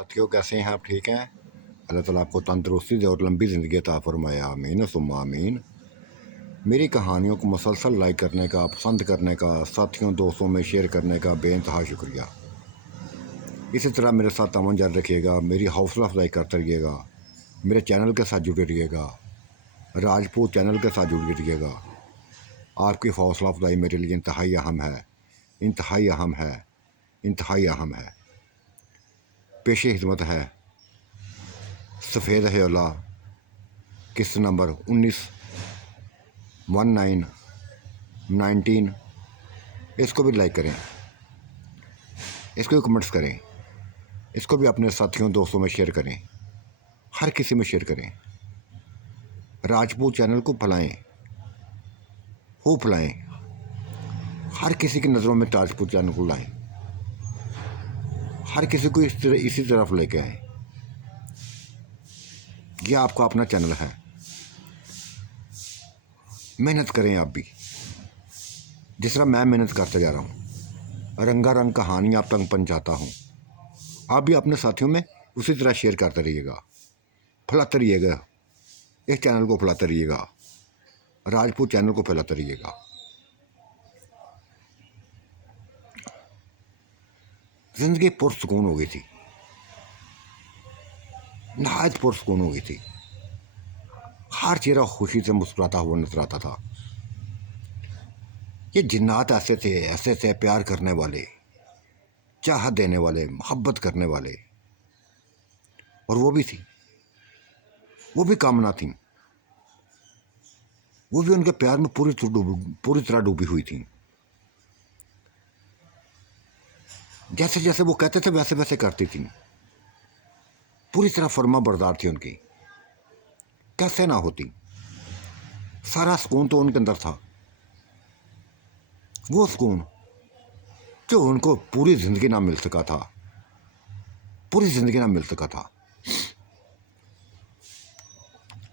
साथियों, कैसे हैं आप? ठीक हैं? अल्लाह ताला आपको तंदुरुस्ती दे और लंबी ज़िंदगी अता फरमाया। आमीन सुम्मा आमीन। मेरी कहानियों को मुसलसल लाइक करने का, पसंद करने का, साथियों दोस्तों में शेयर करने का बेइंतहा शुक्रिया। इसी तरह मेरे साथ अमन जारी रखिएगा, मेरी हौसला अफजाई करते रहिएगा, मेरे चैनल के साथ जुड़े रहिएगा, राजपूत चैनल के साथ जुड़े रहिएगा। आपकी हौसला अफजाई मेरे लिए इंतहाई अहम है, इंतहाई अहम है, इंतहाई अहम है। पेशे खिदमत है सफ़ेद हयोला, किस्त नंबर 19 इसको भी लाइक करें, इसको भी कमेंट्स करें, इसको भी अपने साथियों दोस्तों में शेयर करें, हर किसी में शेयर करें। राजपूत चैनल को फैलाएं, खूब फैलाएं, हर किसी की नज़रों में राजपूत चैनल को लाएं, हर किसी को इसी तरफ लेके आएं। यह आपका अपना चैनल है, मेहनत करें आप भी, जिस तरह मैं मेहनत करते जा रहा हूँ। रंगारंग कहानी आप तक पहुँचाता हूँ, आप भी अपने साथियों में उसी तरह शेयर करते रहिएगा, फैलाते रहिएगा, इस चैनल को फैलाते रहिएगा, राजपूत चैनल को फैलाते रहिएगा। जिंदगी पुरसकून हो गई थी, नहायत पुरसकून हो गई थी। हर चेहरा खुशी से मुस्कुराता हुआ नजर आता था। ये जिन्नात ऐसे थे प्यार करने वाले, चाहत देने वाले, मोहब्बत करने वाले। और वो भी थी, वो भी कामना थी, वो भी उनके प्यार में पूरी तरह डूबी हुई थी। जैसे जैसे वो कहते थे वैसे वैसे करती थी, पूरी तरह फर्मा बरदार थी उनकी। कैसे ना होती, सारा सुकून तो उनके अंदर था। वो सुकून जो उनको पूरी जिंदगी ना मिल सका था, पूरी जिंदगी ना मिल सका था।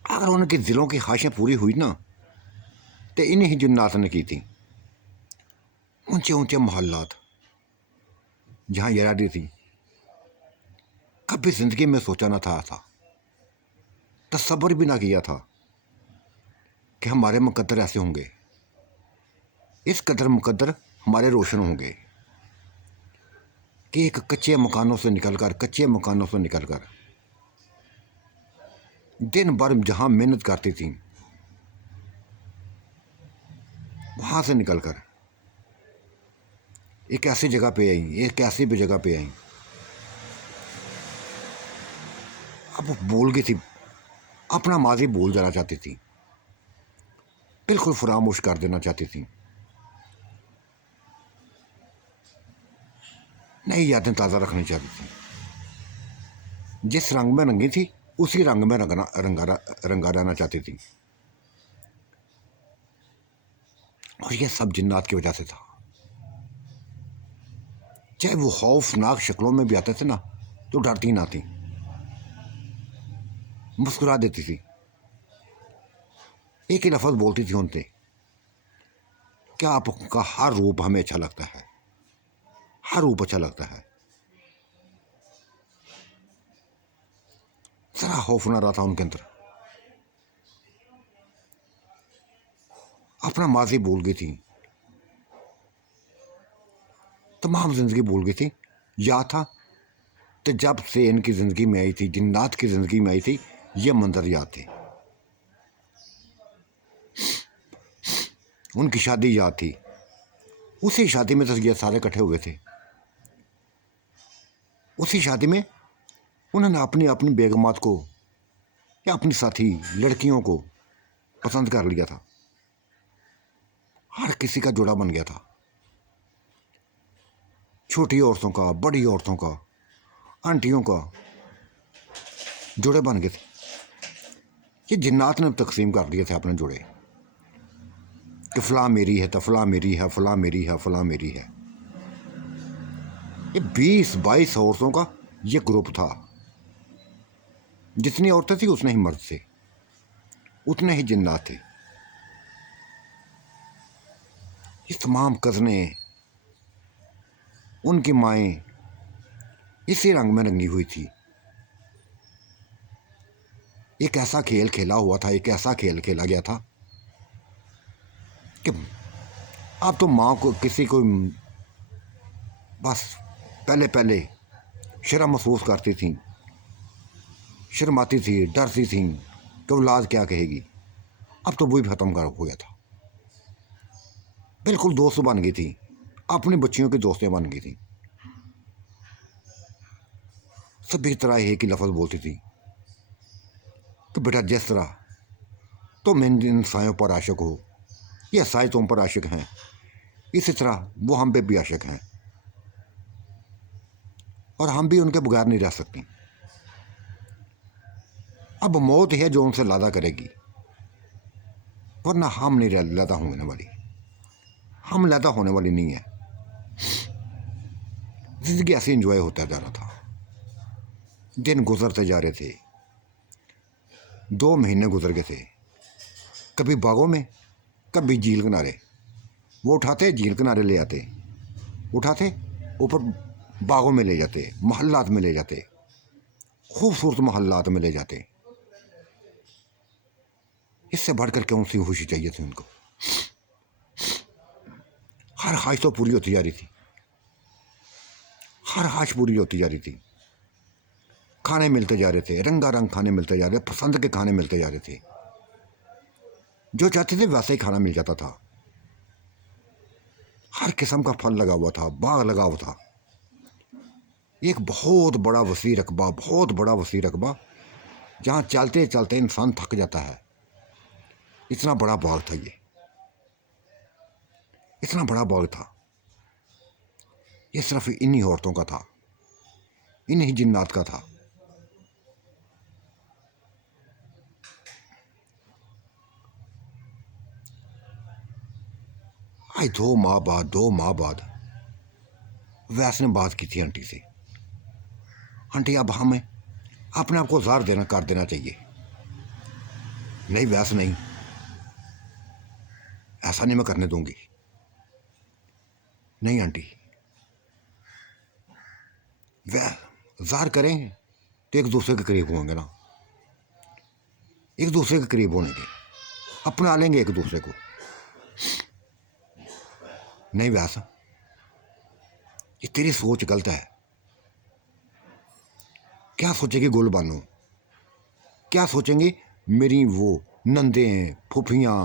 अगर उनके दिलों की ख्वाहिशें पूरी हुई ना, तो इन्हीं जिन्नात ने की थी। ऊंचे ऊंचे मोहल्लात जहाँ यारी थी, कभी जिंदगी में सोचा ना था, तसब्बुर भी ना किया था कि हमारे मुकद्दर ऐसे होंगे, इस कदर मुकद्दर हमारे रोशन होंगे कि एक कच्चे मकानों से निकलकर दिन भर जहाँ मेहनत करती थी, वहाँ से निकलकर एक ऐसी जगह पे आई, एक ऐसी भी जगह पे आई। अब वो भूल गई थी, अपना माजी भूल जाना चाहती थी, बिल्कुल फरामोश कर देना चाहती थी। नई यादें ताज़ा रखनी चाहती थी। जिस रंग में रंगी थी उसी रंग में रंगा रहना चाहती थी। और यह सब जिन्नात की वजह से था। चाहे वो खौफनाक शक्लों में भी आते थे ना, तो डरती ना थी, मुस्कुरा देती थी। एक ही लफ्ज़ बोलती थी उनसे, क्या आपका हर रूप हमें अच्छा लगता है, हर रूप अच्छा लगता है। जरा खौफ ना रहा था उनके अंदर, अपना माजी भूल गई थी, तमाम जिंदगी भूल गई थी। याद था तो जब से इनकी ज़िंदगी में आई थी, जिन्नात की ज़िंदगी में आई थी, ये मंजर याद थे। उनकी शादी याद थी, उसी शादी में तो ये सारे इकट्ठे हुए थे। उसी शादी में उन्होंने अपनी अपनी बेगमात को या अपनी साथी लड़कियों को पसंद कर लिया था। हर किसी का जोड़ा बन गया था, छोटी औरतों का, बड़ी औरतों का, आंटियों का जोड़े बन गए थे। ये जिन्नात ने तकसीम कर दिए थे अपने जोड़े कि फ़लाँ मेरी है तो फ़लाँ मेरी है, फ़लाँ मेरी है, फ़लाँ मेरी है। ये 20-22 औरतों का ये ग्रुप था। जितनी औरतें थी उतने ही मर्द थे, उतने ही जिन्नात थे। ये तमाम कज़नें, उनकी माएँ, इसी रंग में रंगी हुई थी। एक ऐसा खेल खेला हुआ था, एक ऐसा खेल खेला गया था कि अब तो माँ को किसी को बस पहले पहले शर्म महसूस करती थी, शर्माती थी, डरती थी कि औलाद क्या कहेगी। अब तो वही खत्म कर हो गया था। बिल्कुल दोस्त बन गई थी, अपनी बच्चियों की दोस्तें बन गई थी। सभी तरह एक ही लफ्ज़ बोलती थी कि बेटा जिस तरह तुम इन सायों पर आशिक हो, ये साए तुम पर आशिक हैं, इसी तरह वो हम पे भी आशिक हैं और हम भी उनके बगैर नहीं रह सकती। अब मौत है जो उनसे लादा करेगी, वरना हम नहीं लादा होने वाली, हम लादा होने वाली नहीं है। जिंदगी ऐसे इंजॉय होता जा रहा था, दिन गुजरते जा रहे थे। 2 महीने गुजर गए थे, कभी बागों में, कभी झील किनारे। वो उठाते झील किनारे ले आते, उठाते ऊपर बागों में ले जाते, महल्लात में ले जाते, खूबसूरत महल्लात में ले जाते। इससे बढ़कर कौन सी खुशी चाहिए थी उनको। हर ख्वाहिश तो पूरी होती जा रही थी, हर ख्वाहिश पूरी होती जा रही थी। खाने मिलते जा रहे थे, रंगारंग खाने मिलते जा रहे, पसंद के खाने मिलते जा रहे थे। जो चाहते थे वैसा ही खाना मिल जाता था। हर किस्म का फल लगा हुआ था, बाग लगा हुआ था। एक बहुत बड़ा वसी रकबा, बहुत बड़ा वसी रकबा, जहाँ चलते चलते इंसान थक जाता है। इतना बड़ा बाग था ये, इतना बड़ा बाग था। ये सिर्फ इन्हीं औरतों का था, इन्हीं जिन्नात का था। आज 2 माह बाद वैस ने बात की थी आंटी से। आंटी अब हमें अपने आप को ज़ार देना कर देना चाहिए। नहीं वैस नहीं, ऐसा नहीं मैं करने दूंगी। नहीं आंटी, वह ज़ार करें तो एक दूसरे के करीब होंगे ना, एक दूसरे के करीब होने के, अपना लेंगे एक दूसरे को। नहीं वैसा, ये तेरी सोच गलत है। क्या सोचेगी गुल बानो, क्या सोचेंगी मेरी वो नंदें, फूफियाँ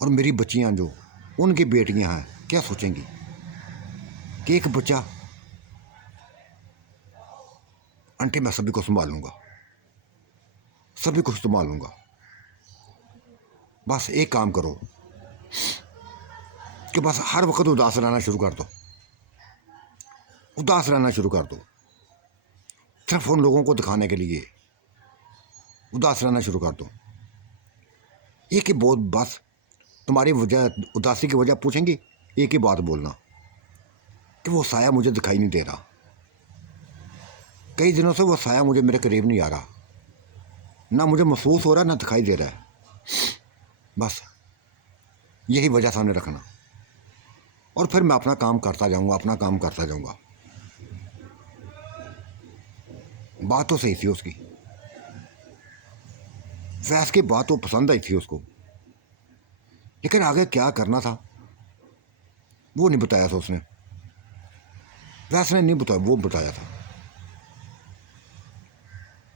और मेरी बच्चियाँ जो उनकी बेटियाँ हैं, क्या सोचेंगी कि एक बच्चा। आंटी मैं सभी को संभाल लूँगा, सभी कुछ संभाल लूँगा। बस एक काम करो कि बस हर वक्त उदास रहना शुरू कर दो, उदास रहना शुरू कर दो। सिर्फ उन लोगों को दिखाने के लिए उदास रहना शुरू कर दो। एक ही बहुत बस तुम्हारी वजह, उदासी की वजह पूछेंगी, एक ही बात बोलना कि वो साया मुझे दिखाई नहीं दे रहा। कई दिनों से वो साया मुझे मेरे करीब नहीं आ रहा, ना मुझे महसूस हो रहा, ना दिखाई दे रहा है। बस यही वजह सामने रखना और फिर मैं अपना काम करता जाऊंगा, अपना काम करता जाऊंगा। बात तो सही थी उसकी, वैस की बात तो पसंद आई थी उसको, लेकिन आगे क्या करना था वो नहीं बताया था उसने। वैस ने नहीं बताया, वो बताया था।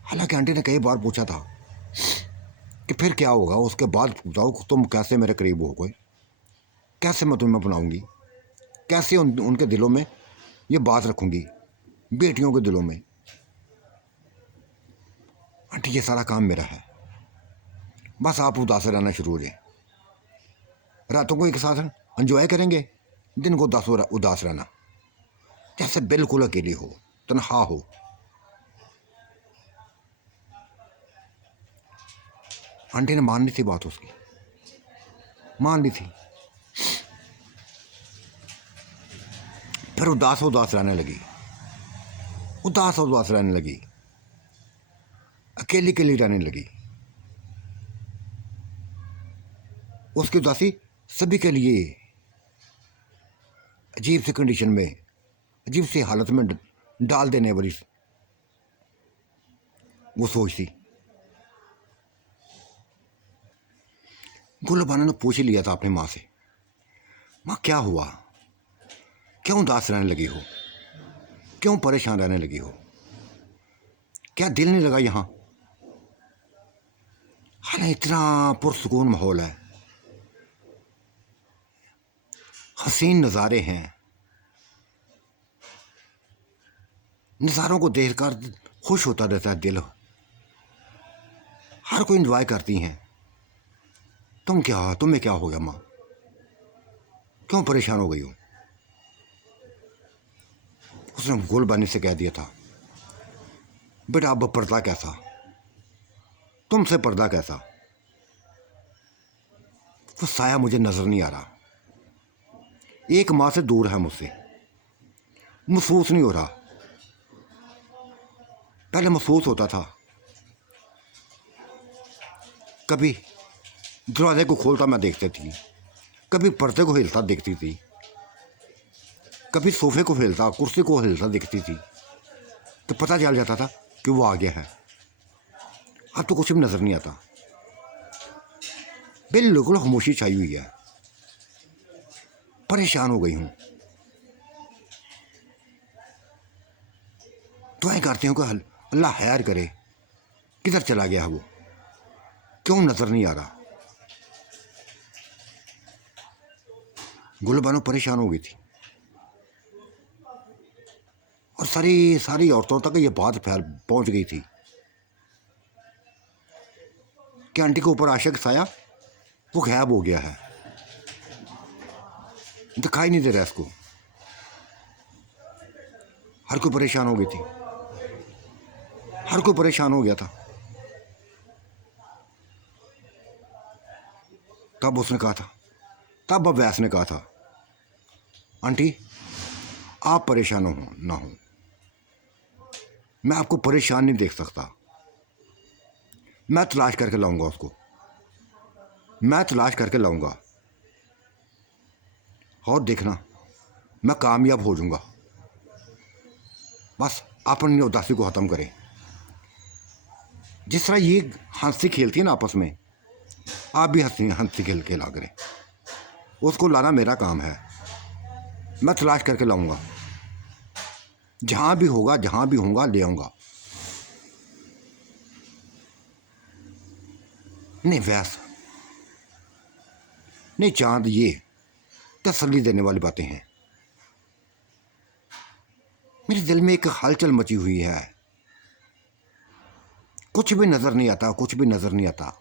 हालांकि आंटी ने कई बार पूछा था कि फिर क्या होगा, उसके बाद बताओ तुम कैसे मेरे करीब हो गए, कैसे मैं तुम्हें अपनाऊंगी, कैसे उनके दिलों में ये बात रखूंगी, बेटियों के दिलों में। आंटी ये सारा काम मेरा है, बस आप उदास रहना शुरू हो जाए। रातों को एक साथ एंजॉय करेंगे, दिन को उदास रहना, जैसे बिल्कुल अकेली हो, तन्हा हो। आंटी ने मान ली थी बात उसकी, मान ली थी। फिर उदास उदास रहने लगी, उदास उदास रहने लगी, अकेली अकेली रहने लगी। उसकी उदासी सभी के लिए अजीब सी कंडीशन में अजीब सी हालत में डाल देने वाली वो सोच थी। गुलबानो ने पूछ ही लिया था अपनी माँ से, माँ क्या हुआ, क्यों उदास रहने लगी हो, क्यों परेशान रहने लगी हो, क्या दिल नहीं लगा यहाँ? हाँ, इतना पुरसुकून माहौल है, हसीन नज़ारे हैं, नज़ारों को देखकर खुश होता रहता है दिल, हर कोई इंजॉय करती हैं। तुम्हें क्या हो गया माँ, क्यों परेशान हो गई हो? उसने गुलबानी से कह दिया था, बेटा अब पर्दा कैसा, तुमसे पर्दा कैसा, वो साया मुझे नजर नहीं आ रहा, एक माँ से दूर है मुझसे, महसूस नहीं हो रहा। पहले महसूस होता था, कभी दरवाजे को खोलता मैं देखती थी, कभी पर्दे को हिलता देखती थी, कभी सोफे को हिलता, कुर्सी को हिलता देखती थी, तो पता चल जाता था कि वो आ गया है। अब तो कुछ भी नजर नहीं आता, बिल्कुल खामोशी छाई हुई है, परेशान हो गई हूं। दुआएं करती हूँ कि अल्लाह खैर करे, किधर चला गया वो, क्यों नजर नहीं आ रहा? गुलबानो परेशान हो गई थी और सारी औरतों तक ये बात पहुंच गई थी कि आंटी के ऊपर आशिक साया वो गायब हो गया है, दिखाई नहीं दे रहा इसको। हर कोई परेशान हो गई थी, हर कोई परेशान हो गया था। तब उसने कहा था, तब अवैस ने कहा था, आंटी आप परेशान हो ना हो, मैं आपको परेशान नहीं देख सकता, मैं तलाश करके लाऊंगा उसको, मैं तलाश करके लाऊंगा और देखना मैं कामयाब हो जाऊंगा। बस अपनी उदासी को ख़त्म करें। जिस तरह ये हंसी खेलती है ना आपस में, आप भी हंसी खेल के ला करें, उसको लाना मेरा काम है, मैं तलाश करके लाऊंगा, जहां भी होगा जहां भी होगा ले आऊंगा। नहीं वैस नहीं चांद, ये तसल्ली देने वाली बातें हैं। मेरे दिल में एक हलचल मची हुई है, कुछ भी नजर नहीं आता, कुछ भी नजर नहीं आता।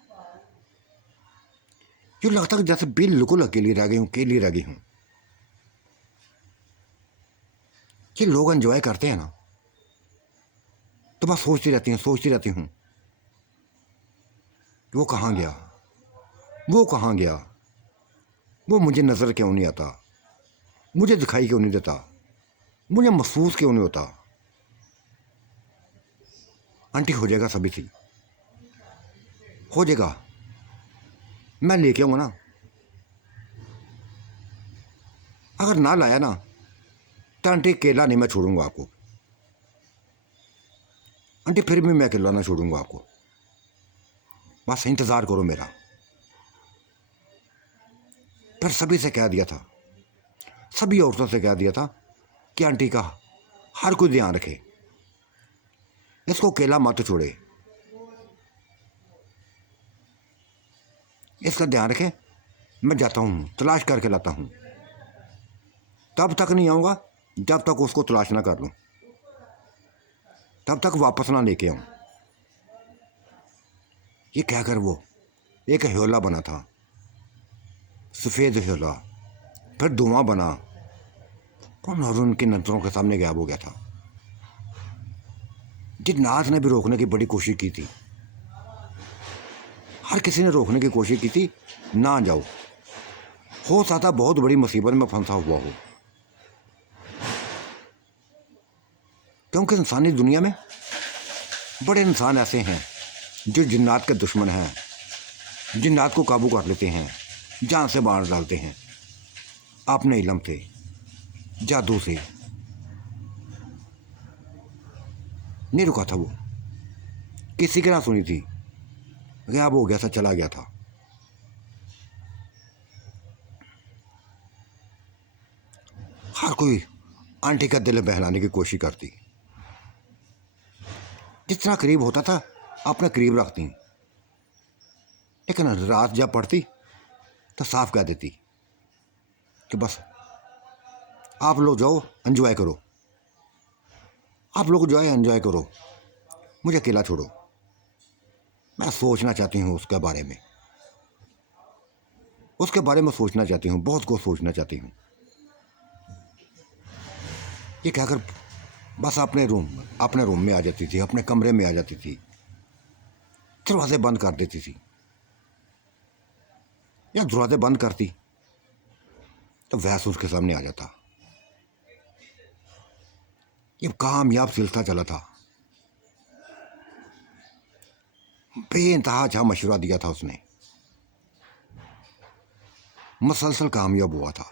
यूँ लगता है जैसे बिल्कुल अकेली रह गई हूँ, अकेली रह गई हूँ। ये लोग एंजॉय करते हैं ना, तो बस सोचती रहती हूँ कि वो कहाँ गया, वो कहाँ गया, वो मुझे नजर क्यों नहीं आता, मुझे दिखाई क्यों नहीं देता, मुझे महसूस क्यों नहीं होता। आंटी हो जाएगा, सभी थी हो जाएगा, मैं लेके आऊंगा ना। अगर ना लाया ना तो आंटी अकेला नहीं मैं छोड़ूंगा आपको, आंटी फिर भी मैं अकेला ना छोड़ूंगा आपको, बस इंतजार करो मेरा। फिर सभी से कह दिया था, सभी औरतों से कह दिया था कि आंटी का हर कोई ध्यान रखे, इसको अकेला मत छोड़े, इसका ध्यान रखे। मैं जाता हूँ, तलाश करके लाता हूँ, तब तक नहीं आऊँगा जब तक उसको तलाश ना कर लूँ, तब तक वापस ना लेके आऊँ। ये कहकर वो एक ह्योला बना था, सफ़ेद ह्योला, फिर धुआं बना और उनकी नजरों के सामने गायब हो गया था। जिन्नात ने भी रोकने की बड़ी कोशिश की थी, हर किसी ने रोकने की कोशिश की थी, ना जाओ, हो सकता बहुत बड़ी मुसीबत में फंसा हुआ हो। क्योंकि इंसानी दुनिया में बड़े इंसान ऐसे हैं जो जिन्नात के दुश्मन हैं, जिन्नात को काबू कर लेते हैं, जान से मार डालते हैं, अपने इल्म से, जादू से, नहीं रुका था वो, किसी की ना सुनी थी, गायब हो गया था, चला गया था। हर कोई आंटी का दिल बहलाने की कोशिश करती, जितना करीब होता था अपने करीब रखती, लेकिन रात जब पड़ती तो साफ कह देती कि बस आप लोग जाओ एंजॉय करो, आप लोग जो है एंजॉय करो, मुझे अकेला छोड़ो, मैं सोचना चाहती हूँ उसके बारे में, उसके बारे में सोचना चाहती हूँ, बहुत कुछ सोचना चाहती हूँ। ये कहकर बस अपने रूम में आ जाती थी, अपने कमरे में आ जाती थी, दरवाजे बंद कर देती थी, या दरवाजे बंद करती तो वैसे उसके सामने आ जाता। ये कामयाब सिलसिला चला था, बेइंतहा अच्छा मशवरा दिया था उसने, मसलसल कामयाब हुआ था,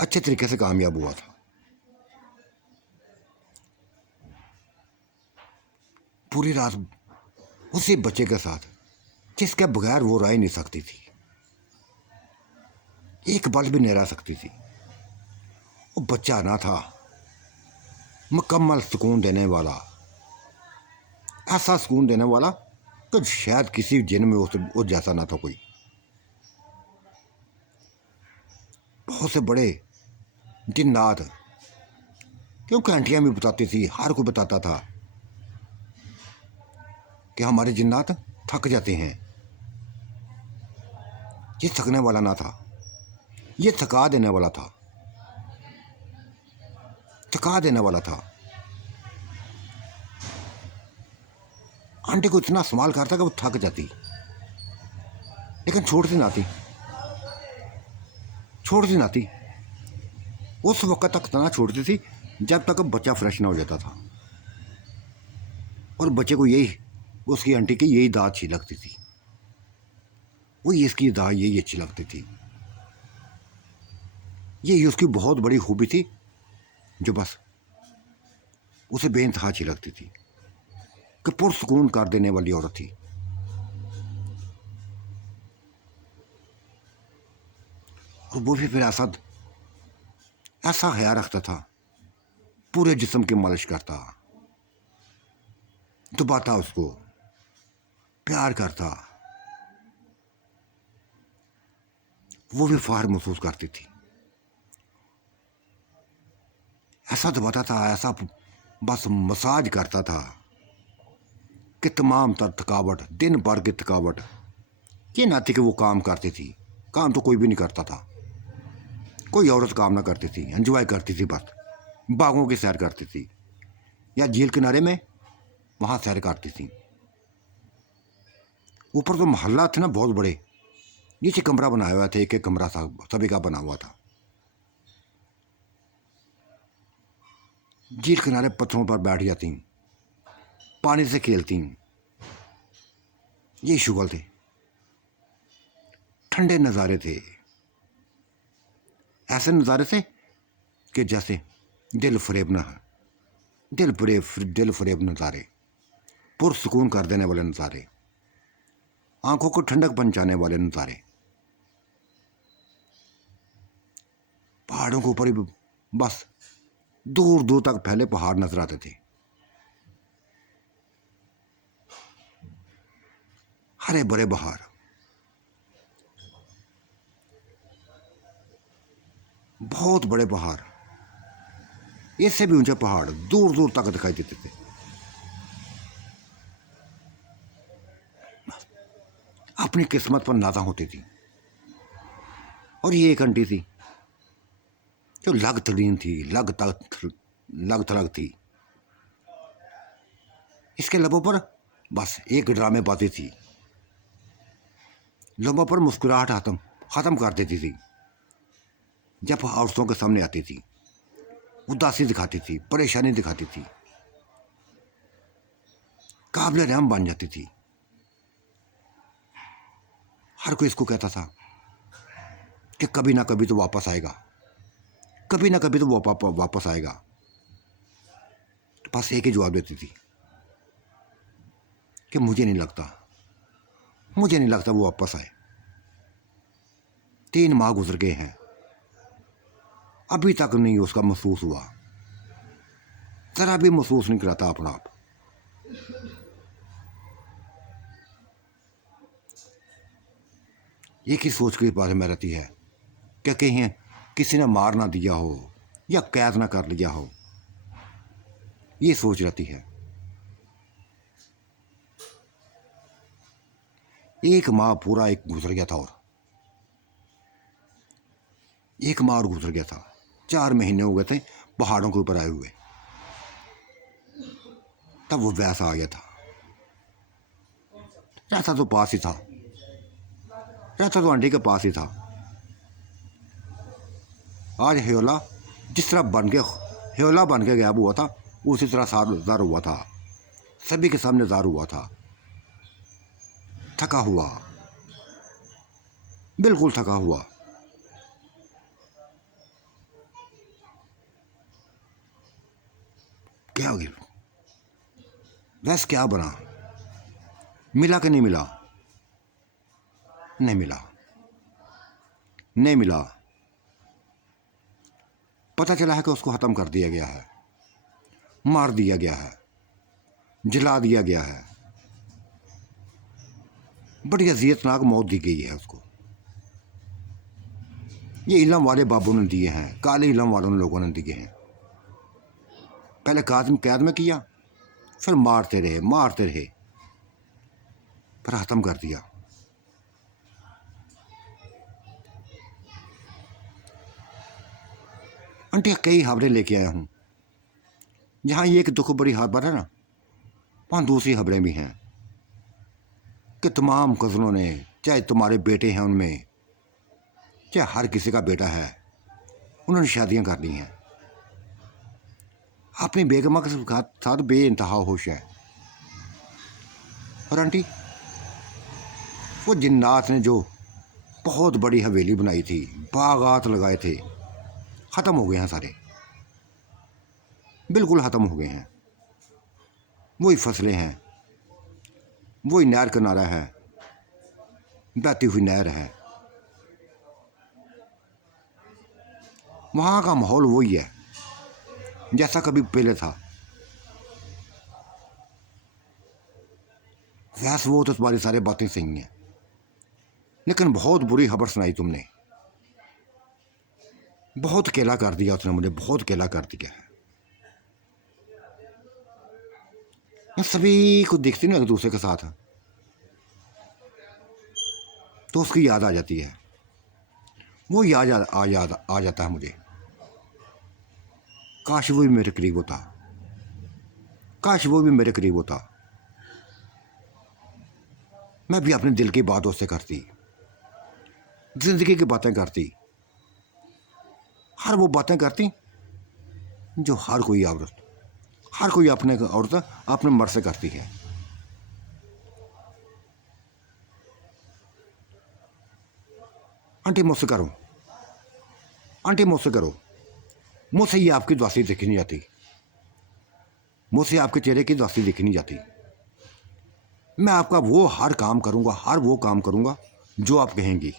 अच्छे तरीके से कामयाब हुआ था। पूरी रात उसी बच्चे के साथ जिसके बगैर वो रह नहीं सकती थी, एक पल भी नहीं रह सकती थी। वो बच्चा ना था, मुकम्मल सुकून देने वाला, ऐसा सुकून देने वाला कि शायद किसी जिन में उस जैसा ना था कोई। बहुत से बड़े जिन्नात, क्योंकि आंटियाँ भी बताती थी, हर कोई बताता था कि हमारे जिन्नात थक जाते हैं। ये थकने वाला ना था, ये थका देने वाला था, थका देने वाला था। आंटी को इतना इस्तेमाल करता कि वो थक जाती, लेकिन छोड़ती ना थी, छोड़ती ना थी। उस वक्त तक ना छोड़ती थी जब तक बच्चा फ्रेश ना हो जाता था, और बच्चे को यही, उसकी आंटी की यही दाद अच्छी लगती थी, वही इसकी दाद यही अच्छी लगती थी। यही उसकी बहुत बड़ी खूबी थी, जो बस उसे बेइंतहा अच्छी लगती थी, कि पुरसुकून कर देने वाली औरत थी। और वो भी फिर ऐसा ख्याल रखता था, पूरे जिस्म की मालिश करता, दबाता, उसको प्यार करता, वो भी फार महसूस करती थी। ऐसा दबाता था, ऐसा बस मसाज करता था कि तमाम तर थकावट, दिन भर की थकावट, ये ना थी कि वो काम करती थी, काम तो कोई भी नहीं करता था, कोई औरत काम ना करती थी, एंजॉय करती थी, बस बागों की सैर करती थी, या झील किनारे में वहाँ सैर करती थी। ऊपर तो मोहल्ला थे ना बहुत बड़े, नीचे कमरा बनाया हुआ था, एक एक कमरा था, सभी का बना हुआ था। झील किनारे पत्थरों पर बैठ जाती, पानी से खेलती, ये शुगल थे, ठंडे नज़ारे थे, ऐसे नज़ारे थे कि जैसे दिल फरेब नज़ारे, पुरसुकून कर देने वाले नज़ारे, आंखों को ठंडक पहुंचाने वाले नज़ारे। पहाड़ों के ऊपर ही बस दूर दूर तक फैले पहाड़ नजर आते थे, हरे भरे पहाड़, बहुत बड़े पहाड़, इससे भी ऊंचे पहाड़ दूर दूर तक दिखाई देते थे। अपनी किस्मत पर नाज़ा होती थी। और ये एक आंटी थी जो लग तलीन थी, लग थलग थी, इसके लबों पर बस एक ड्रामेबाजी थी, लबों पर मुस्कुराहट खत्म कर देती थी। जब औरतों के सामने आती थी, उदासी दिखाती थी, परेशानी दिखाती थी, काबिल रहम बन जाती थी। हर कोई इसको कहता था कि कभी ना कभी तो वापस आएगा, कभी ना कभी तो वापस आएगा। बस एक ही जवाब देती थी कि मुझे नहीं लगता वो वापस आए। 3 माह गुजर गए हैं, अभी तक नहीं उसका महसूस हुआ, ज़रा भी महसूस नहीं कराता अपना आप। एक ही सोच के बारे में रहती है कि कहीं किसी ने मार ना दिया हो या कैद ना कर लिया हो, ये सोच रहती है। 1 माह पूरा एक गुजर गया था, और 1 माह और गुजर गया था। 4 महीने हो गए थे पहाड़ों के ऊपर आए हुए, तब वो वैसा आ गया था। रहता तो पास ही था, रहता तो आंटी के पास ही था। आज ह्योला जिस तरह बन के ह्योला बन के गायब हुआ था, उसी तरह ज़ार हुआ था, सभी के सामने ज़ार हुआ था। थका हुआ, बिल्कुल थका हुआ। क्या हो गया? वैसे क्या बना? मिला कि नहीं मिला? नहीं मिला, नहीं मिला। पता चला है कि उसको ख़त्म कर दिया गया है, मार दिया गया है, जला दिया गया है। बड़ी अज़ियतनाक मौत दी गई है उसको। ये इलम वाले बाबू ने दिए हैं, काले इलम वालों ने लोगों ने दिए हैं। पहले कैद में किया, फिर मारते रहे, फिर ख़त्म कर दिया। आंटी कई खबरें लेके आया हूँ। जहाँ ये एक दुख बड़ी खबर है ना, वहाँ दूसरी खबरें भी हैं कि तमाम कज़नों ने, चाहे तुम्हारे बेटे हैं उनमें, चाहे हर किसी का बेटा है, उन्होंने शादियाँ कर ली हैं। अपनी बेगमा के साथ बेइंतहा खुश है। और आंटी, वो जिन्नात ने जो बहुत बड़ी हवेली बनाई थी, बागात लगाए थे, ख़त्म हो गए हैं सारे, बिल्कुल ख़त्म हो गए हैं। वही फसलें हैं, वही नहर किनारा है, बहती हुई नहर है, वहाँ का माहौल वही है जैसा कभी पहले था। वैसे वो तो तुम्हारी सारी बातें सही हैं, लेकिन बहुत बुरी खबर सुनाई तुमने। बहुत अकेला कर दिया उसने मुझे, बहुत अकेला कर दिया है। सभी को दिखती ना एक दूसरे के साथ, तो उसकी याद आ जाती है। वो याद आ जाता है मुझे। काश वो भी मेरे करीब होता, काश वो भी मेरे करीब होता। मैं भी अपने दिल की बात उससे करती, जिंदगी की बातें करती, हर वो बातें करती जो हर कोई अपने औरत अपने मर्द से करती है। आंटी मुझसे करो, आंटी मुझसे करो। मुझसे ये आपकी दोस्ती देखी नहीं जाती, मुझसे आपके चेहरे की दोस्ती देखी नहीं जाती। मैं आपका वो हर काम करूंगा जो आप कहेंगी,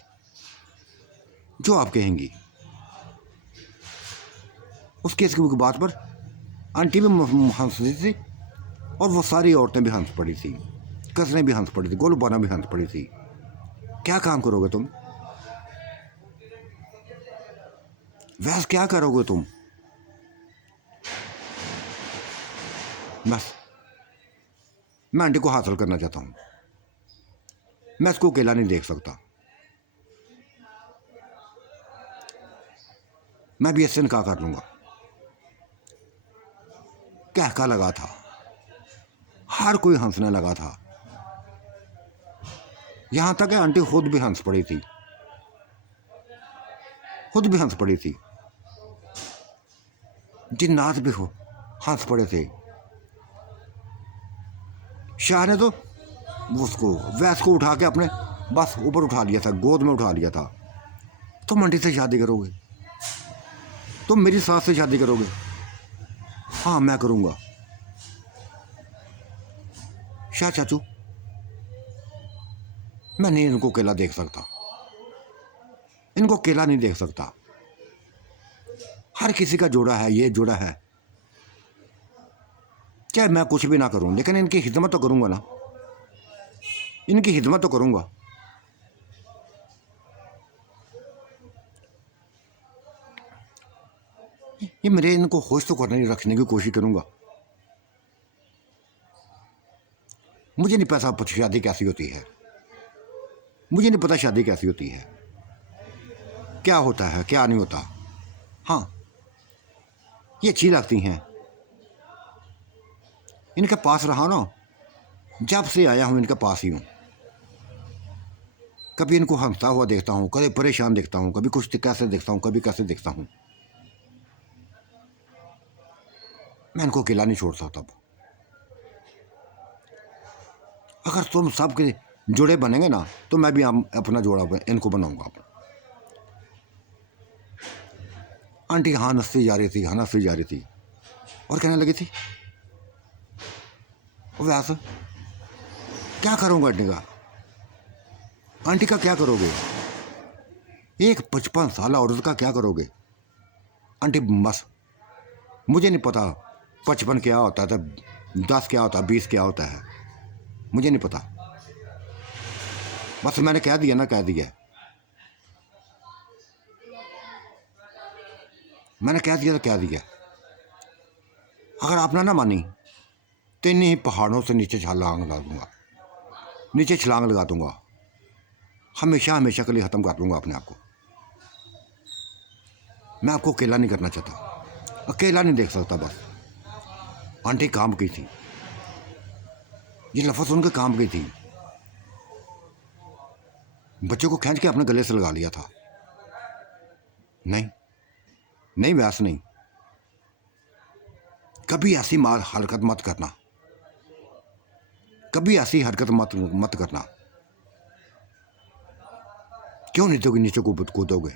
जो आप कहेंगी। उस केस की बात पर आंटी भी हंस रही थी, और वो सारी औरतें भी हंस पड़ी थी, कज़नें भी हंस पड़ी थी, गोलबाना भी हंस पड़ी थी। क्या काम करोगे तुम? वैसे क्या करोगे तुम? बस मैं आंटी को हासिल करना चाहता हूँ, मैं इसको अकेला नहीं देख सकता। मैं भी इससे इनकार कर लूँगा। कहका लगा था, हर कोई हंसने लगा था, यहाँ तक कि आंटी खुद भी हंस पड़ी थी, जिन्नात भी हो हंस पड़े थे। शाह ने तो उसको वैस को उठा के अपने बस ऊपर उठा लिया था, गोद में उठा लिया था। तुम आंटी से शादी करोगे? तुम मेरी सास से शादी करोगे? हाँ मैं करूँगा। शाह चाचू, मैं नहीं इनको अकेला देख सकता, इनको अकेला नहीं देख सकता। हर किसी का जोड़ा है, ये जोड़ा है। चाहे मैं कुछ भी ना करूं, लेकिन इनकी खिदमत तो करूंगा ना, इनकी खिदमत तो करूंगा। ये मेरे इनको होश तो करने रखने की कोशिश करूंगा। मुझे नहीं पता शादी कैसी होती है, मुझे नहीं पता शादी कैसी होती है, क्या होता है क्या नहीं होता। हाँ, ये अच्छी लगती हैं। इनके पास रहा ना, जब से आया हूं इनके पास ही हूं। कभी इनको हंसता हुआ देखता हूं, कभी परेशान देखता हूं, कभी कुछ कैसे देखता हूं, कभी कैसे देखता हूं। मैं इनको अकेला नहीं छोड़ सकता। अगर तुम सबके जोड़े बनेंगे ना, तो मैं भी अपना जोड़ा इनको बनाऊंगा। आंटी हाँ हंसती जा रही थी, हाँ हंसती जा रही थी, और कहने लगी थी, व्यास क्या करूंगा आंटी का, आंटी का क्या करोगे, एक 55 साल औरत का क्या करोगे आंटी। बस मुझे नहीं पता 55 क्या होता है, 10 क्या होता है, 20 क्या होता है, मुझे नहीं पता। बस मैंने कह दिया ना, कह दिया, मैंने कह दिया तो कह दिया। अगर आपने ना मानी तो इन्हीं ही पहाड़ों से नीचे छलांग लगा दूंगा, नीचे छलांग लगा दूंगा, हमेशा हमेशा के लिए ख़त्म कर दूंगा अपने आप को। मैं आपको अकेला नहीं करना चाहता, अकेला नहीं देख सकता। बस आंटी काम की थी, ये लफ्ज़ सुन के काम की थी। बच्चे को खींच के अपने गले से लगा लिया था। नहीं नहीं व्यास नहीं, कभी ऐसी मार हरकत मत करना, कभी ऐसी हरकत मत करना। क्यों नीचे को कूदोगे,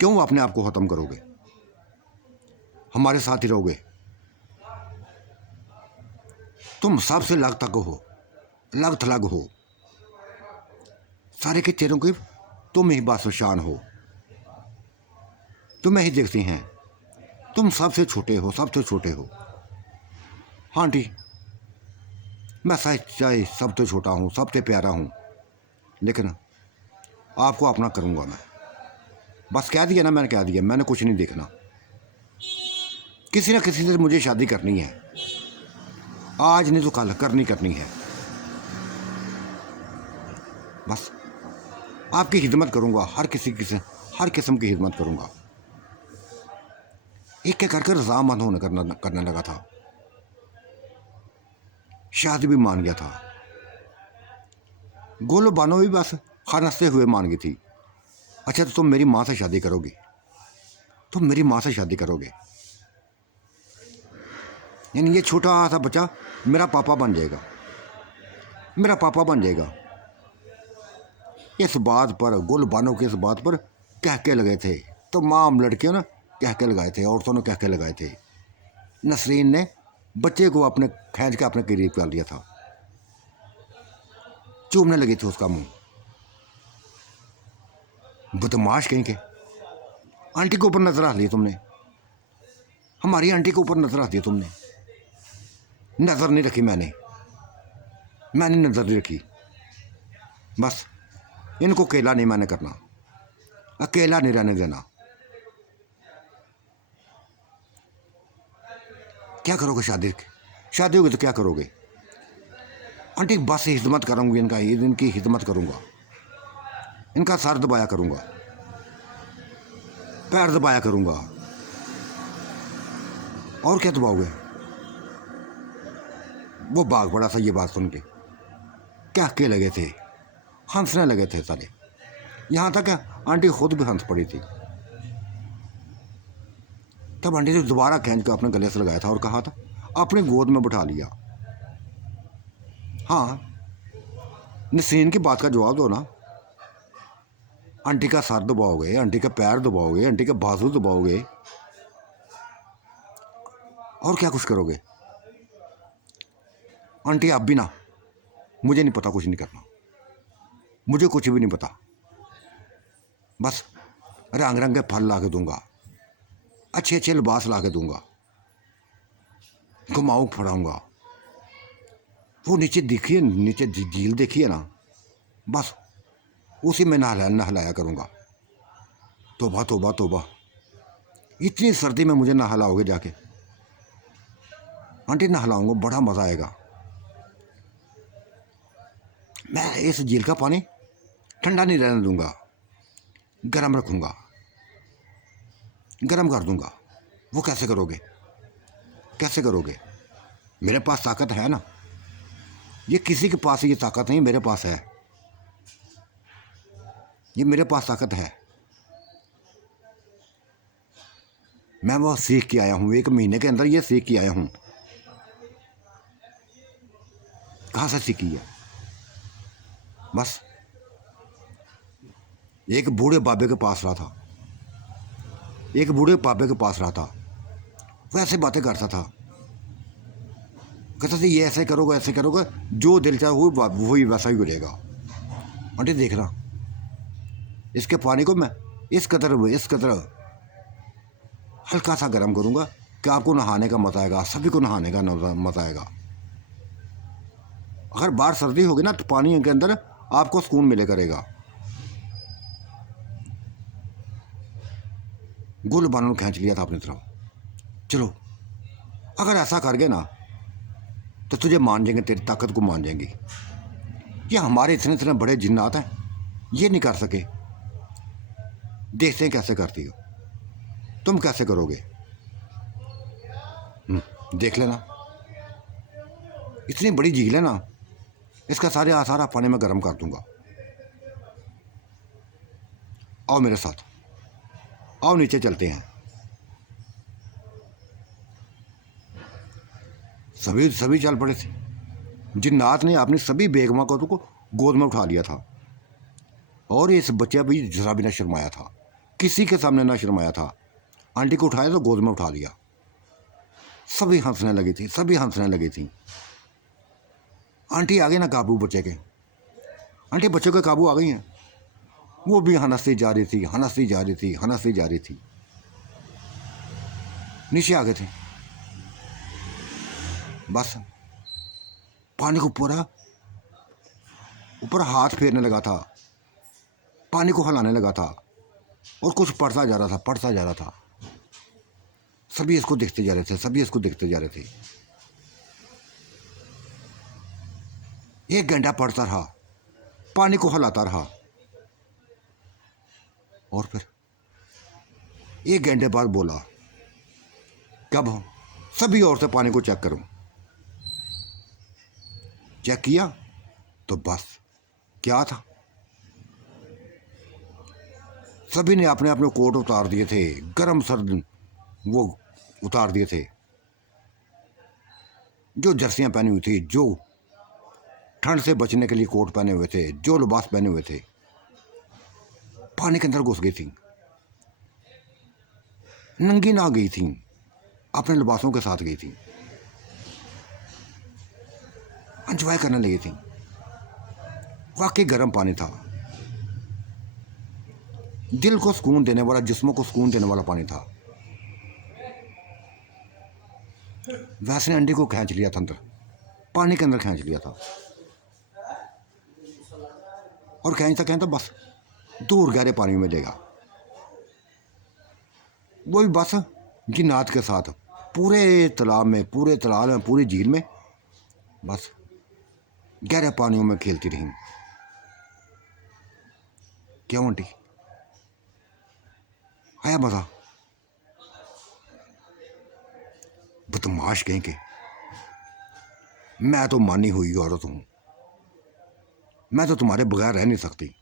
क्यों अपने आप को ख़त्म करोगे, हमारे साथ ही रहोगे। तुम सबसे लग तक हो, लग थलग हो, सारे के चेहरों की तुम ही बादशान हो, तुम्हें ही देखती हैं, तुम सबसे छोटे हो, सबसे छोटे हो। हाँ आंटी, मैं चाहे सबसे छोटा हूँ, सबसे प्यारा हूँ, लेकिन आपको अपना करूँगा मैं। बस कह दिया ना, मैंने कह दिया, मैंने कुछ नहीं देखना। किसी न किसी से मुझे शादी करनी है, आज नहीं तो कल करनी है। बस आपकी खिदमत करूँगा, हर किस्म की खिदमत करूँगा। एक एक करके रजामंद होने करने लगा था, शादी भी मान गया था। गोलो बानो भी बस हंसते हुए मान गई थी। अच्छा तो तुम मेरी माँ से शादी करोगे, तुम मेरी माँ से शादी करोगे, यानी ये छोटा सा बच्चा मेरा पापा बन जाएगा, मेरा पापा बन जाएगा। इस बात पर गुल बानो के इस बात पर कह के लगे थे, तो तमाम लड़कियों ने कह के लगाए थे, औरतों ने कह के लगाए थे। नसरीन ने बच्चे को अपने खींच के अपने करीब कर लिया था, चूमने लगी थी उसका मुंह। बदमाश कहीं के, आंटी के ऊपर नजर रख ली तुमने, हमारी आंटी के ऊपर नजर रख दी तुमने। नजर नहीं रखी मैंने नजर नहीं रखी। बस इनको अकेला नहीं मैंने करना, अकेला नहीं रहने देना। क्या करोगे शादी होगी तो क्या करोगे आंटी। बस खिदमत करूँगी, इनकी खिदमत करूँगा, इनका सर दबाया करूँगा, पैर दबाया करूँगा, और क्या दबाओगे। वो भाग पड़ा था ये बात सुन के, क्या के लगे थे, हंसने लगे थे सारे। यहाँ तक आंटी खुद भी हंस पड़ी थी। तब आंटी ने दोबारा खींच कर अपने गले से लगाया था और कहा था, अपनी गोद में बिठा लिया। हाँ, नसरीन की बात का जवाब दो ना। आंटी का सर दबाओगे, आंटी का पैर दबाओगे, आंटी का बाजू दबाओगे, और क्या कुछ करोगे आंटी। आप भी ना, मुझे नहीं पता, कुछ नहीं करना, मुझे कुछ भी नहीं पता। बस रंग रंग के फल ला के दूंगा, अच्छे अच्छे लिबास ला के दूंगा, घुमाऊँ फड़ाऊँगा। वो नीचे देखिए, नीचे झील देखिए ना, बस उसी में नहलाया करूँगा। तोबा तोबा तोबा, इतनी सर्दी में मुझे नहलाओगे जाके? आंटी नहलाऊंगा, बड़ा मज़ा आएगा। मैं इस झील का पानी ठंडा नहीं रहने दूंगा, गर्म रखूंगा, गर्म कर दूंगा। वो कैसे करोगे, कैसे करोगे? मेरे पास ताकत है ना, ये किसी के पास ये ताकत नहीं, मेरे पास है, ये मेरे पास ताकत है। मैं वो सीख के आया हूँ, 1 महीने के अंदर ये सीख के आया हूँ। कहाँ से सीखी है? बस एक बूढ़े बाबे के पास रहा था, एक बूढ़े बाबे के पास रहा था, वो ऐसे बातें करता था, कहता था ये ऐसे करोगे, ऐसे करोगे, जो दिल चाहे वही वैसा ही हो जाएगा। आंटी देखना, इसके पानी को मैं इस कदर हल्का सा गर्म करूँगा कि आपको नहाने का मज़ा आएगा, सभी को नहाने का मज़ा आएगा। अगर बाहर सर्दी होगी ना तो पानी के अंदर आपको सुकून मिले करेगा। गुल बानों खींच लिया था अपनी तरफ। चलो, अगर ऐसा कर गए ना तो तुझे मान जाएंगे, तेरी ताकत को मान जाएंगी। ये हमारे इतने इतने बड़े जिन्नात हैं, ये नहीं कर सके। देखते हैं कैसे करती हो, तुम कैसे करोगे? देख लेना, इतनी बड़ी झील है ना, इसका सारा पानी में गर्म कर दूंगा। आओ मेरे साथ, आओ नीचे चलते हैं। सभी सभी चल पड़े थे। जिन्नात ने अपनी सभी बेगमा को गोद में उठा लिया था, और इस बच्चे भी जरा भी ना शर्माया था, किसी के सामने ना शर्माया था। आंटी को उठाया तो गोद में उठा लिया। सभी हंसने लगी थी, सभी हंसने लगी थी। आंटी आ गई ना काबू बच्चे के, आंटी बच्चों के काबू आ गई हैं। वो भी हंसती जा रही थी, हंसती जा रही थी, हंसती जा रही थी। नीचे आ गए थे, बस पानी को पूरा ऊपर हाथ फेरने लगा था, पानी को हिलाने लगा था, और कुछ पढ़ता जा रहा था, पढ़ता जा रहा था। सभी इसको देखते जा रहे थे, सभी इसको देखते जा रहे थे। 1 घंटा पढ़ता रहा, पानी को हिलाता रहा, और फिर 1 घंटे बाद बोला, कब सभी औरतें पानी को चेक करूं। चेक किया तो बस क्या था, सभी ने अपने अपने कोट उतार दिए थे, गर्म सर्द वो उतार दिए थे। जो जर्सियां पहनी हुई थी, जो ठंड से बचने के लिए कोट पहने हुए थे, जो लिबास पहने हुए थे, पानी के अंदर घुस गई थी, नंगी ना गई थी, अपने लिबासों के साथ गई थी, एंजॉय करने लगी थी। वाकई गर्म पानी था, दिल को सुकून देने वाला, जिस्मों को सुकून देने वाला पानी था। वैसे अंडे को खींच लिया था अंदर, पानी के अंदर खींच लिया था, और खींचता खींचता बस दूर गहरे पानी में लेगा। वो भी बस जिन्नात के साथ पूरे तालाब में, पूरी झील में, बस गहरे पानियों में खेलती रही। क्यों आंटी, आया मज़ा? बदमाश कहीं के, मैं तो मानी हुई औरत हूँ, मैं तो तुम्हारे बगैर रह नहीं सकती।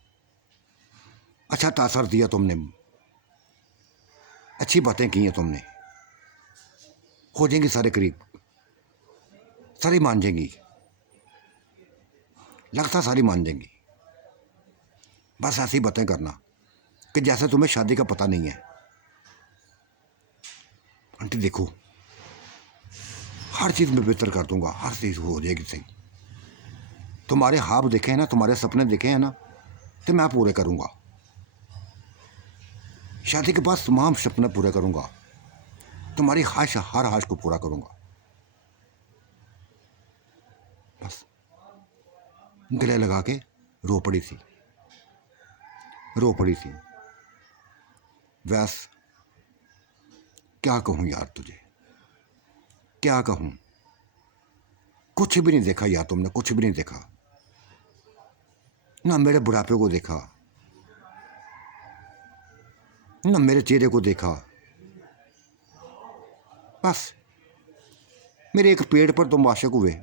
अच्छा तासर दिया तुमने, अच्छी बातें की हैं तुमने, हो जाएंगी सारे करीब, सारी मान जाएंगी, लगता सारी मान जाएंगी। बस ऐसी बातें करना कि जैसे तुम्हें शादी का पता नहीं है। आंटी देखो, हर चीज़ में बेहतर कर दूंगा, हर चीज़ हो जाएगी सही। तुम्हारे ख्वाब देखे हैं ना, तुम्हारे सपने देखे हैं ना, तो मैं पूरे करूँगा। शादी के बाद तमाम सपने पूरे करूँगा, तुम्हारी ख्वाहिश हर ख्वाहिश को पूरा करूँगा। बस गले लगा के रो पड़ी थी, रो पड़ी थी। वैस क्या कहूँ यार तुझे, क्या कहूँ। कुछ भी नहीं देखा यार तुमने, कुछ भी नहीं देखा ना, मेरे बुढ़ापे को देखा ना, मेरे चेहरे को देखा। बस मेरे एक पेड़ पर तुम आशिक हुए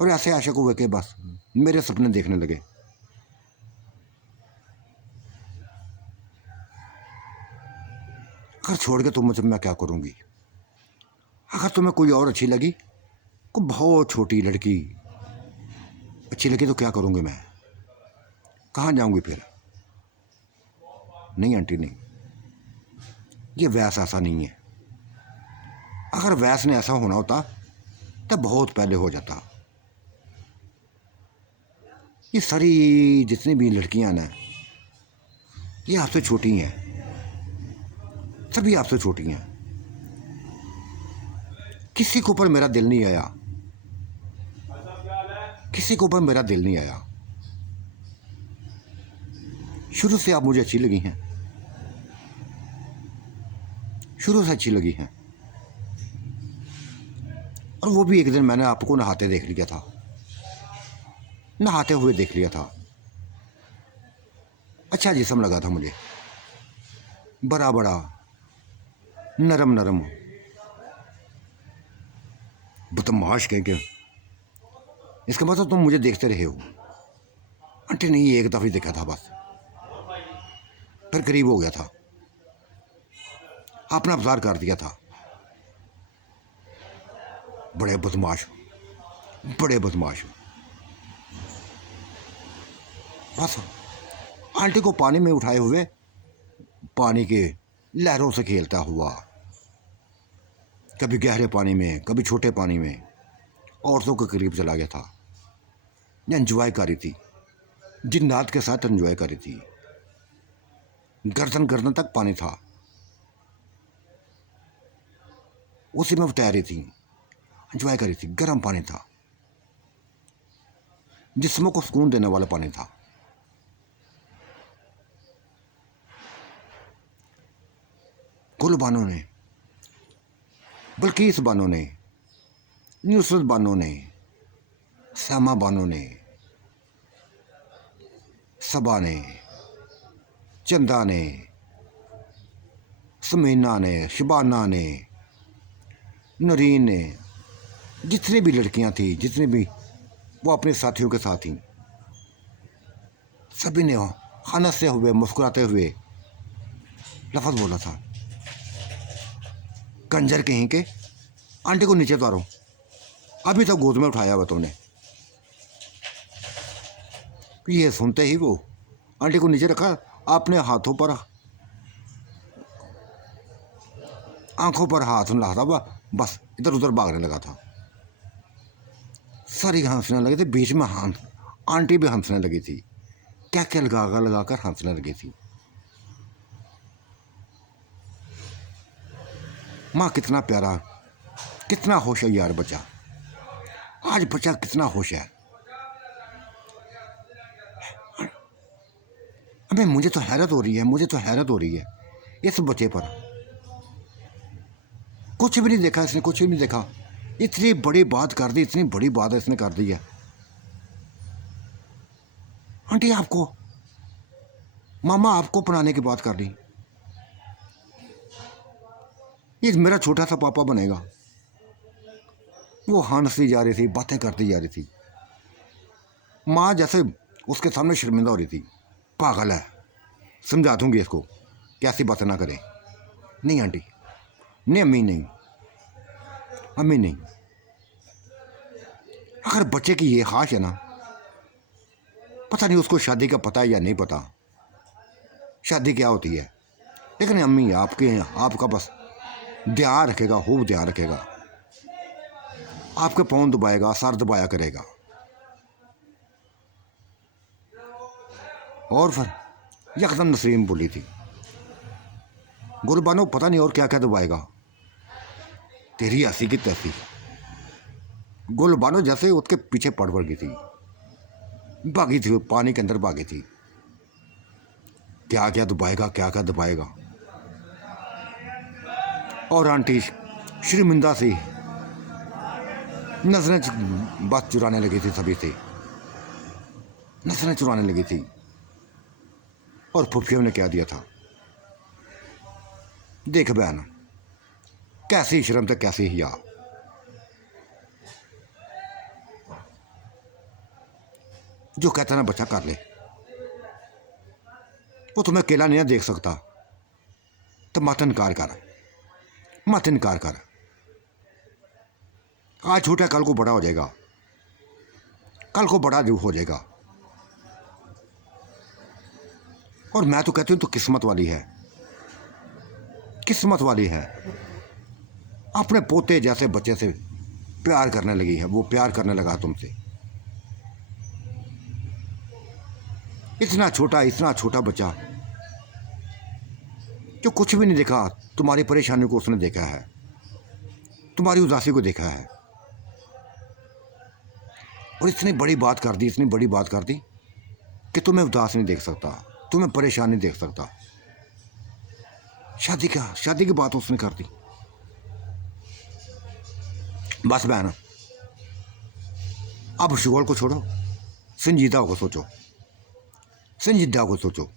और ऐसे आशिक हुए कि बस मेरे सपने देखने लगे। अगर छोड़ के तुम मुझे मैं क्या करूँगी। अगर तुम्हें कोई और अच्छी लगी, कोई बहुत छोटी लड़की अच्छी लगी, तो क्या करूँगी मैं, कहाँ जाऊँगी फिर। नहीं आंटी नहीं, ये वैस ऐसा नहीं है। अगर वैस ने ऐसा होना होता तब बहुत पहले हो जाता। ये सारी जितनी भी लड़कियां ना, ये आपसे छोटी हैं, सभी आपसे छोटी हैं। किसी के ऊपर मेरा दिल नहीं आया, किसी के ऊपर मेरा दिल नहीं आया। शुरू से आप मुझे अच्छी लगी हैं, शुरू से अच्छी लगी हैं। और वो भी एक दिन मैंने आपको नहाते देख लिया था, नहाते हुए देख लिया था। अच्छा जिस्म लगा था मुझे, बड़ा बड़ा, नरम नरम। बदमाश कह के, इसका मतलब तुम मुझे देखते रहे हो। आंटी नहीं, एक दफ़ा ही देखा था बस, फिर करीब हो गया था, अपना अवतार कर दिया था। बड़े बदमाश, बड़े बदमाश। बस आंटी को पानी में उठाए हुए, पानी के लहरों से खेलता हुआ, कभी गहरे पानी में, कभी छोटे पानी में, औरतों के करीब चला गया था। एंजॉय कर रही थी, जिन्नात के साथ एंजॉय कर रही थी। गर्दन गर्दन तक पानी था, उसी में तैर रही थी, एंजॉय कर रही थी। गर्म पानी था, जिस्मों को सुकून देने वाला पानी था। गुल बानो ने, बल्कीस बानो ने, नुसरत बानो ने, सामा बानो ने, सबा ने, चंदा ने, समीना ने, शबाना ने, नरीन ने, जितनी भी लड़कियां थी, जितनी भी वो अपने साथियों के साथ थी, सभी ने हंसते हुए, मुस्कुराते हुए लफ्ज़ बोला था, कंजर कहीं के, आंटी को नीचे उतारो, अभी तक गोद में उठाया हुआ तुमने। ये सुनते ही वो आंटी को नीचे रखा, अपने हाथों पर, आंखों पर हाथ लाता हुआ बस इधर उधर भागने लगा था। सारी हंसने लगे थे, बीच में आंटी भी हंसने लगी थी, क्या क्या लगा कर हंसने लगी थी। माँ कितना प्यारा, कितना होश है यार बच्चा, आज बच्चा कितना होश है। अबे मुझे तो हैरत हो रही है, मुझे तो हैरत हो रही है इस बच्चे पर। कुछ भी नहीं देखा इसने, कुछ भी नहीं देखा। इतनी बड़ी बात कर दी, इतनी बड़ी बात इसने कर दी है। आंटी आपको, मामा आपको अपनाने की बात कर दी। ये मेरा छोटा सा पापा बनेगा। वो हंसती जा रही थी, बातें करती जा रही थी। माँ जैसे उसके सामने शर्मिंदा हो रही थी, पागल है, समझा दूंगी इसको, कैसी बातें ना करे। नहीं आंटी नहीं, अम्मी नहीं, अम्मी नहीं। अगर बच्चे की ये ख्वाहिश है ना, पता नहीं उसको शादी का पता है या नहीं पता, शादी क्या होती है, लेकिन अम्मी आपके आपका बस ध्यान रखेगा, खूब ध्यान रखेगा। आपके पाँव दबाएगा, सर दबाया करेगा। और फिर यकदम नसरीन बोली थी, गुरबानो पता नहीं और क्या क्या दबाएगा। तेरी हंसी की तैसी। गुलबानो जैसे उसके पीछे पड़ गई थी, भागी थी, पानी के अंदर भागी थी। क्या क्या दबाएगा, क्या क्या दबाएगा। और आंटी शर्मिंदा सी नजरें बस चुराने लगी थी, सभी से नजरें चुराने लगी थी। और फुफियों ने क्या दिया था, देख बहन कैसी शर्म तो कैसी हिया। जो कहता ना बच्चा कर ले, वो तुम्हें अकेला नहीं देख सकता, तो मत इनकार कर, मत इनकार कर। आज छोटा कल को बड़ा हो जाएगा, कल को बड़ा जो हो जाएगा। और मैं तो कहती हूँ तो किस्मत वाली है, किस्मत वाली है। अपने पोते जैसे बच्चे से प्यार करने लगी है, वो प्यार करने लगा तुमसे। इतना छोटा बच्चा जो कुछ भी नहीं देखा, तुम्हारी परेशानी को उसने देखा है, तुम्हारी उदासी को देखा है। और इतनी बड़ी बात कर दी, इतनी बड़ी बात कर दी कि तुम्हें उदास नहीं देख सकता, तुम्हें परेशान नहीं देख सकता। शादी की बात उसने कर दी। बस बहन, अब शुगल को छोड़ो, संजीदा को सोचो, संजीदा को सोचो।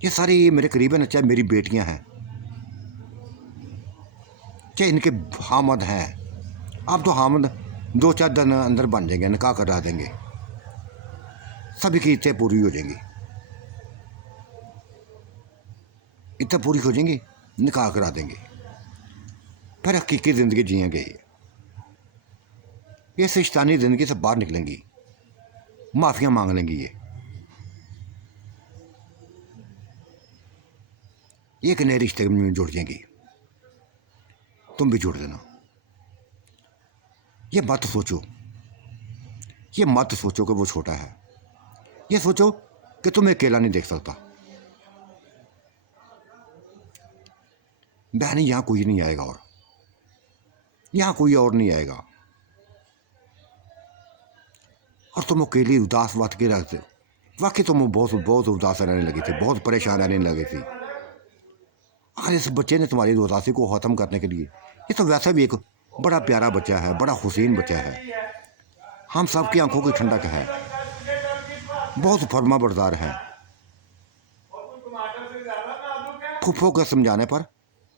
ये सारी मेरे करीब है, चाहे मेरी बेटियां हैं, चाहे इनके हामद हैं। अब तो हामद 2-4 दिन अंदर बन जाएंगे, निकाह करा देंगे, सभी की इच्छाएं पूरी हो जाएंगी, इच्छा पूरी हो जाएंगी, निकाह करा देंगे, फिर हकीकी ज़िंदगी जिएंगे। ये शैतानी ज़िंदगी से बाहर निकलेंगी, माफ़ियाँ मांग लेंगी। ये एक नए रिश्ते में जुड़ जाएंगी, तुम भी जुड़ देना। ये मत सोचो, ये मत सोचो कि वो छोटा है, ये सोचो कि तुम्हें अकेला नहीं देख सकता। बहन यहाँ कोई नहीं आएगा, और यहाँ कोई और नहीं आएगा। और तुम अकेली उदास बात के रखते, वाकई तुम बहुत बहुत उदास रहने लगी थी, बहुत परेशान रहने लगी थी। अगर इस बच्चे ने तुम्हारी उदासी को ख़त्म करने के लिए, ये तो वैसे भी एक बड़ा प्यारा बच्चा है, बड़ा हुसैन बच्चा है, हम सबकी आंखों की ठंडक है, बहुत फरमा बरदार है। फूफो के समझाने पर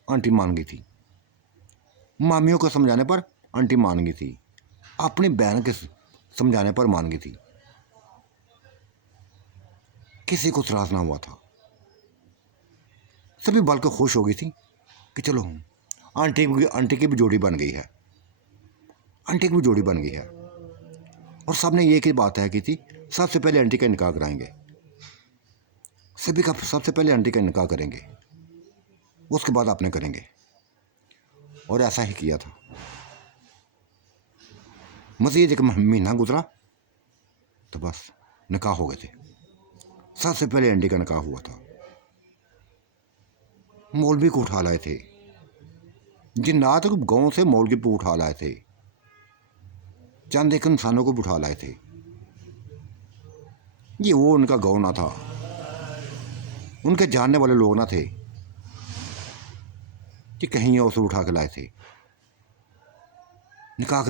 आंटी मान गई थी, मामियों को समझाने पर आंटी मान गई थी, अपनी बहन के समझाने पर मान गई थी। किसी को त्रास ना हुआ था, सभी बल्कि खुश हो गई थी कि चलो आंटी की भी जोड़ी बन गई है, आंटी की भी जोड़ी बन गई है। और सबने ये की बात है की थी, सबसे पहले आंटी का निकाह कराएंगे, सभी का सबसे पहले आंटी का निकाह करेंगे, उसके बाद आपने करेंगे। और ऐसा ही किया था। मज़ीद एक महीना गुजरा तो बस निकाह हो गए थे। सबसे पहले आंटी का निकाह हुआ था। मौलवी को उठा लाए थे, जिन्नात गांव से मौलवी को उठा लाए थे, चंद एक इंसानों को उठा लाए थे। ये वो उनका गांव ना था, उनके जानने वाले लोग ना थे कि कहीं और से उठा के लाए थे। निकाह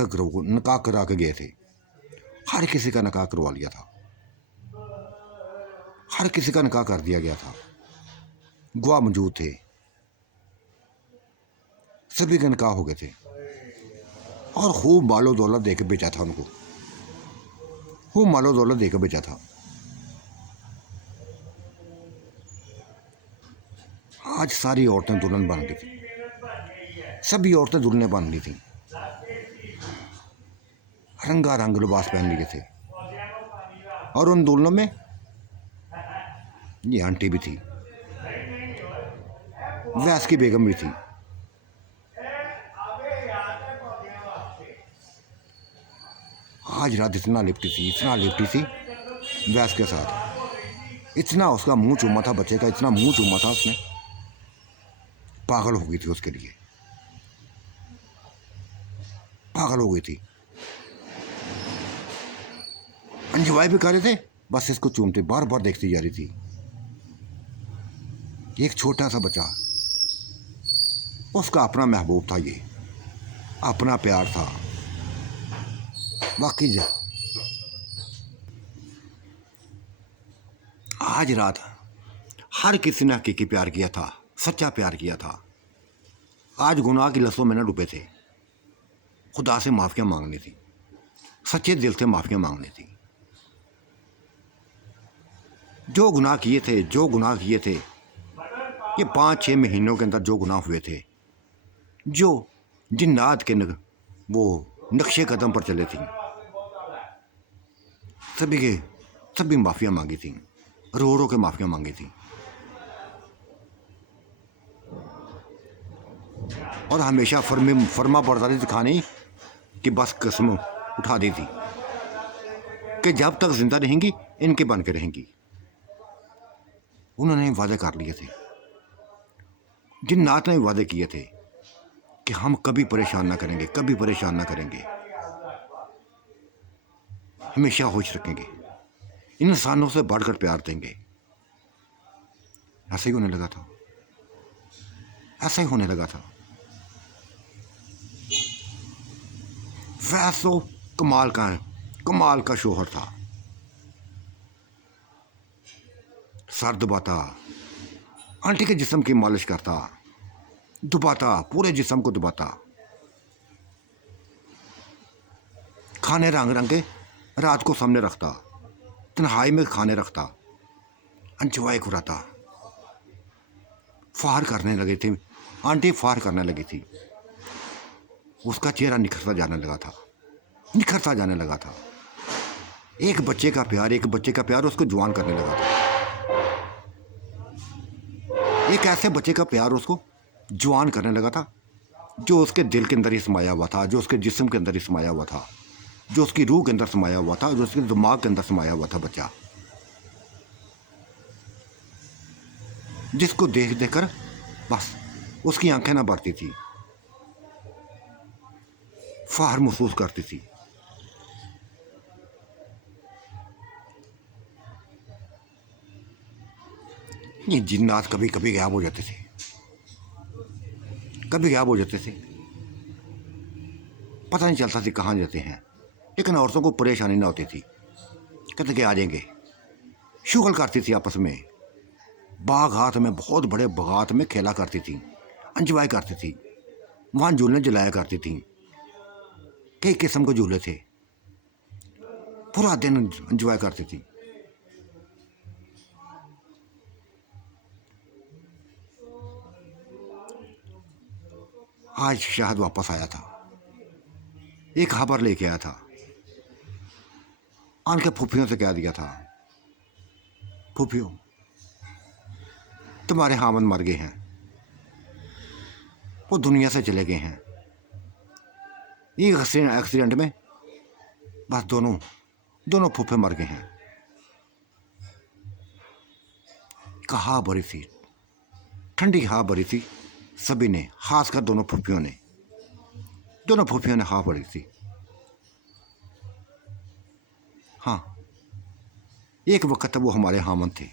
करा के गए थे, हर किसी का निकाह करवा लिया था, हर किसी का निकाह कर दिया गया था, गवाह मौजूद थे, सभी के निकाह हो गए थे। और खूब मालो दौलत दे के बेचा था उनको, खूब मालो दौलत दे के बेचा था। आज सारी औरतें दुल्हन बन गई थी, सभी औरतें दुल्हनें बन गई थी, रंगारंग लिबास पहन लिए थे। और उन दुल्हनों में ये आंटी भी थी, वैस की बेगम भी थी, आज रात इतना लिपटी थी वैस के साथ, इतना उसका मुंह चूमा था, बच्चे का इतना मुंह चूमा था उसने, पागल हो गई थी उसके लिए, पागल हो गई थी। एंजॉय भी कर रहे थे, बस इसको चूमते बार बार देखती जा रही थी। एक छोटा सा बच्चा, उसका अपना महबूब था, ये अपना प्यार था वाकई। आज रात हर किसी ने हकीकी प्यार किया था, सच्चा प्यार किया था। आज गुनाह की लसों में न डूबे थे, खुदा से माफ़ियाँ मांगनी थी, सच्चे दिल से माफ़ियाँ मांगनी थी। जो गुनाह किए थे ये 5-6 महीनों के अंदर जो गुनाह हुए थे, जो जिन्नात के वो नक्शे कदम पर चले थी, सभी माफ़ियाँ मांगी थी, रो रो के माफ़ियाँ मांगी थी। और हमेशा फर्मा बरदारी दिखाने की बस कसम उठा दी थी कि जब तक जिंदा रहेंगी इनके बन के रहेंगी। उन्होंने वादे कर लिए थे, जिन्नात ने वादे किए थे कि हम कभी परेशान ना करेंगे, कभी परेशान ना करेंगे, हमेशा खुश रखेंगे, इंसानों से बढ़कर प्यार देंगे। ऐसा ही होने लगा था, ऐसा ही होने लगा था। वैसो कमाल का शोहर था, सर दबाता, आंटी के जिस्म की मालिश करता, दबाता, पूरे जिस्म को दबाता, खाने रंग रंग के रात को सामने रखता, तन्हाई में खाने रखता, एंजॉय कराता। फार करने लगी थी आंटी, फार करने लगी थी। उसका चेहरा निखरता जाने लगा था। एक बच्चे का प्यार उसको जवान करने लगा था। एक ऐसे बच्चे का प्यार उसको जवान करने लगा था जो उसके दिल के अंदर ही समाया हुआ था, जो उसके जिस्म के अंदर ही समाया हुआ था, जो उसकी रूह के अंदर समाया हुआ था, जो उसके दिमाग के अंदर समाया हुआ था। बच्चा जिसको देख देख कर बस उसकी आंखें ना बढ़ती थी, फार महसूस करती थी। ये जिन्नात कभी कभी गायब हो जाते थे, पता नहीं चलता थी कहाँ जाते हैं, लेकिन औरतों को परेशानी ना होती थी, कहते कि आ जाएंगे। शुगल करती थी आपस में, बागात में, बहुत बड़े बागात में खेला करती थी, एंजॉय करती थी, वहाँ झूले जलाया करती थी। कई किस्म के झूले थे, पूरा दिन एंजॉय करती थी। आज शहद वापस आया था, एक खबर लेके आया था, आन के फूफियों से कह दिया था, फूफियों तुम्हारे हामन मर गए हैं, वो दुनिया से चले गए हैं। ये एक्सीडेंट में बस दोनों फूफे मर गए हैं। कहा भरी थी, ठंडी हवा भरी थी, सभी ने, खासकर दोनों फूफियों ने हाँ भरी थी। हाँ, एक वक्त वो हमारे हामन थे,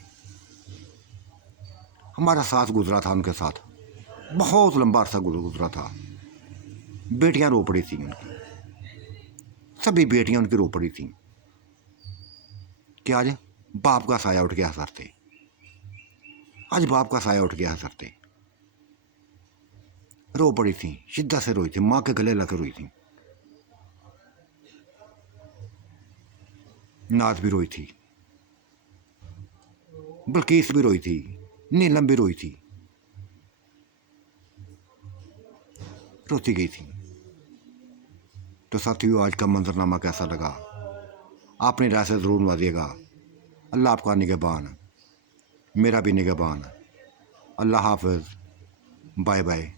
हमारा साथ गुजरा था उनके साथ, बहुत लंबा अरसा गुजरा था। बेटियां रो पड़ी थी उनकी, सभी बेटियां उनकी रो पड़ी थी कि आज बाप का साया उठ गया सर पे, आज बाप का साया उठ गया सर पे। रो पड़ी थी, शिद्दत से रोई थी, माँ के गले लग रोई थी। नाज भी रोई थी, बल्कीस भी रोई थी, नीलम भी रोई थी, रोती गई थी। तो साथियों, आज का मंजरनामा कैसा लगा आपने राय से ज़रूर नवाजिएगा। अल्लाह आपका निगहबान, मेरा भी निगहबान। अल्लाह हाफ़िज़, बाय बाय।